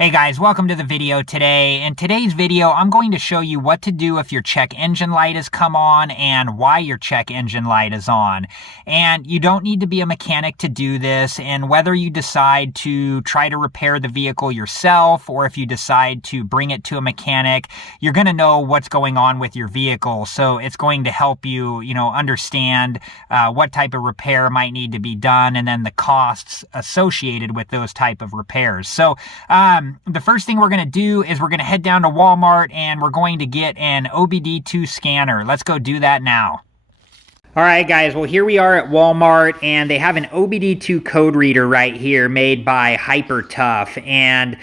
Hey guys, welcome to the video today. In today's video, I'm going to show you what to do if your check engine light has come on and why your check engine light is on. And you don't need to be a mechanic to do this, and whether you decide to try to repair the vehicle yourself or if you decide to bring it to a mechanic, you're going to know what's going on with your vehicle. So it's going to help you, understand what type of repair might need to be done and then the costs associated with those type of repairs. So, the first thing we're going to do is we're going to head down to Walmart and we're going to get an OBD2 scanner. Let's go do that now. All right, guys, well, here we are at Walmart, and they have an OBD2 code reader right here made by HyperTough. And,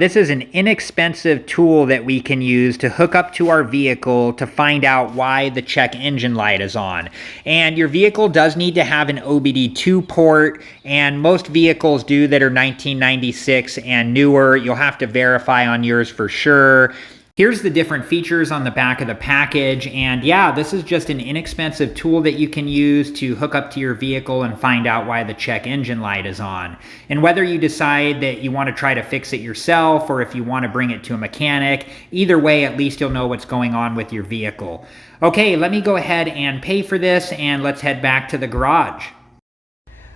this is an inexpensive tool that we can use to hook up to our vehicle to find out why the check engine light is on. And your vehicle does need to have an OBD2 port, and most vehicles do that are 1996 and newer. You'll have to verify on yours for sure. Here's the different features on the back of the package, and yeah, this is just an inexpensive tool that you can use to hook up to your vehicle and find out why the check engine light is on. And whether you decide that you want to try to fix it yourself or if you want to bring it to a mechanic, either way, at least you'll know what's going on with your vehicle. Okay, let me go ahead and pay for this, and let's head back to the garage.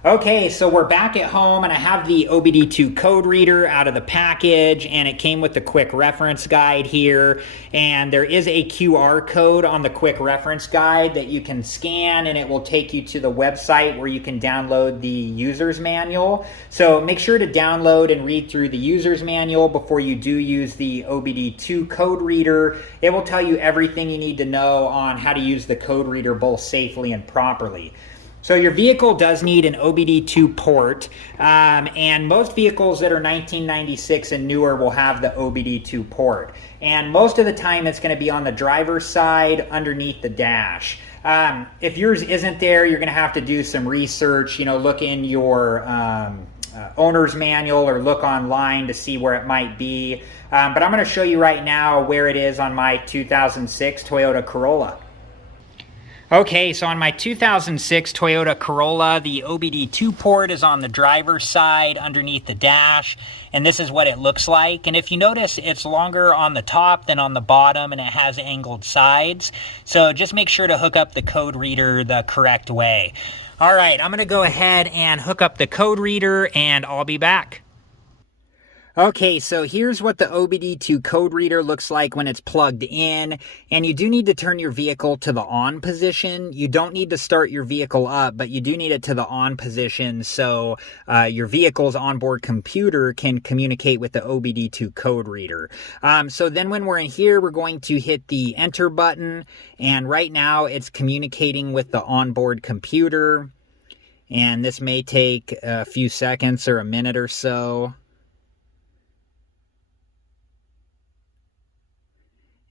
Okay, so we're back at home, and I have the OBD2 code reader out of the package, and it came with the quick reference guide here, and there is a QR code on the quick reference guide that you can scan, and it will take you to the website where you can download the user's manual. So make sure to download and read through the user's manual before you do use the OBD2 code reader. It will tell you everything you need to know on how to use the code reader both safely and properly. So your vehicle does need an OBD2 port, and most vehicles that are 1996 and newer will have the OBD2 port. And most of the time it's going to be on the driver's side underneath the dash. If yours isn't there, you're going to have to do some research, look in your owner's manual or look online to see where it might be. But I'm going to show you right now where it is on my 2006 Toyota Corolla. Okay, so on my 2006 Toyota Corolla, the OBD2 port is on the driver's side underneath the dash, and this is what it looks like. And if you notice, it's longer on the top than on the bottom, and it has angled sides. So just make sure to hook up the code reader the correct way. All right, I'm going to go ahead and hook up the code reader, and I'll be back. Okay, so here's what the OBD2 code reader looks like when it's plugged in, and you do need to turn your vehicle to the on position. You don't need to start your vehicle up, but you do need it to the on position so your vehicle's onboard computer can communicate with the OBD2 code reader. So then when we're in here, we're going to hit the enter button, and right now it's communicating with the onboard computer, and this may take a few seconds or a minute or so.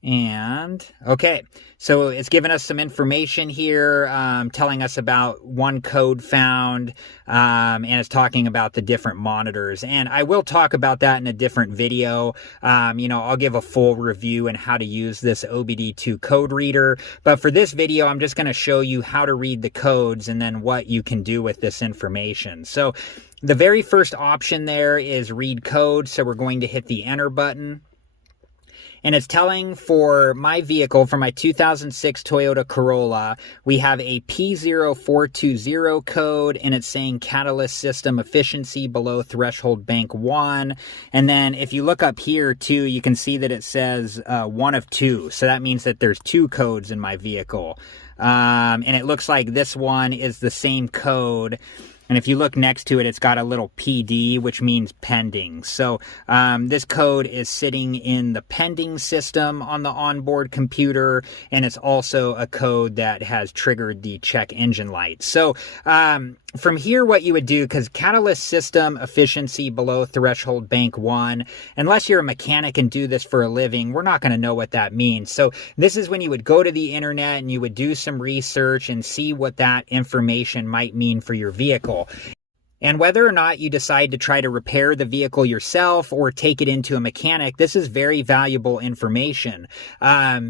And, okay, so it's given us some information here, telling us about one code found, and it's talking about the different monitors. And I will talk about that in a different video. I'll give a full review on how to use this OBD2 code reader. But for this video, I'm just going to show you how to read the codes and then what you can do with this information. So the very first option there is read code. So we're going to hit the enter button. And it's telling for my vehicle, for my 2006 Toyota Corolla, we have a P0420 code, and it's saying catalyst system efficiency below threshold bank 1. And then if you look up here too, you can see that it says 1 of 2. So that means that there's 2 codes in my vehicle. And it looks like this one is the same code. And if you look next to it, it's got a little PD, which means pending. So this code is sitting in the pending system on the onboard computer, and it's also a code that has triggered the check engine light. So from here, what you would do, because catalyst system efficiency below threshold bank 1, unless you're a mechanic and do this for a living, we're not going to know what that means. So this is when you would go to the internet and you would do some research and see what that information might mean for your vehicle. And whether or not you decide to try to repair the vehicle yourself or take it into a mechanic, this is very valuable information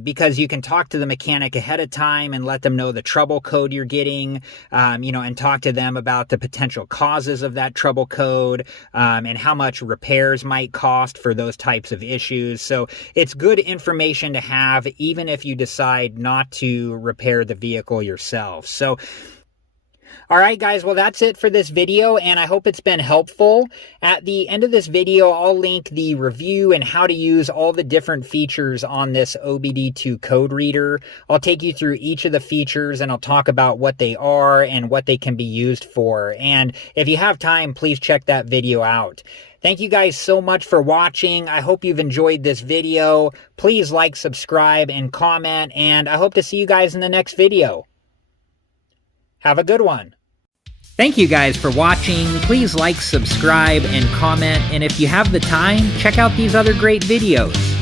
because you can talk to the mechanic ahead of time and let them know the trouble code you're getting, and talk to them about the potential causes of that trouble code and how much repairs might cost for those types of issues. So it's good information to have even if you decide not to repair the vehicle yourself. So all right, guys, well, that's it for this video, and I hope it's been helpful. At the end of this video, I'll link the review and how to use all the different features on this OBD2 code reader. I'll take you through each of the features, and I'll talk about what they are and what they can be used for. And if you have time, please check that video out. Thank you guys so much for watching. I hope you've enjoyed this video. Please like, subscribe, and comment, and I hope to see you guys in the next video. Have a good one. Thank you guys for watching. Please like, subscribe, and comment. And if you have the time, check out these other great videos.